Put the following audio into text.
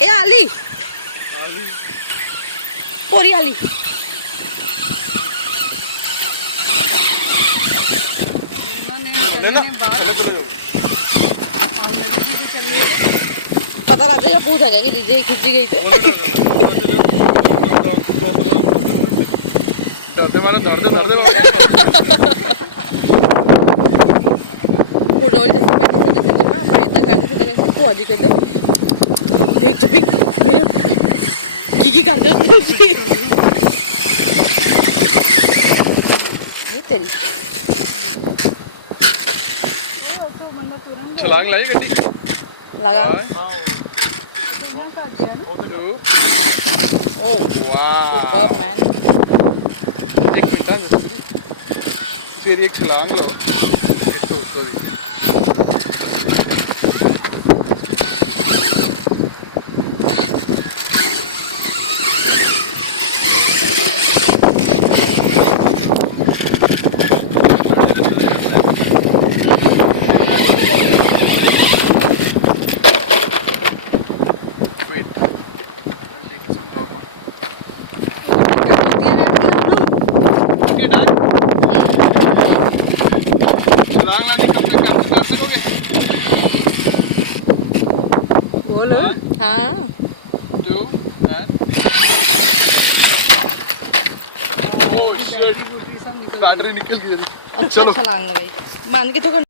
ਇਹ ਆਲੀ ਪੂਰੀ ਆਲੀ ना चले चले जाओ पता लग जाएगा पूछ आ जाएगी डीजे खिंची गई तो डरते मारे डरते डरते छलांग लाई गड्डी लगा वाह एक मिनट फिर एक छलांग लो बोलो हाँ बैटरी निकल गई चलो मान के तो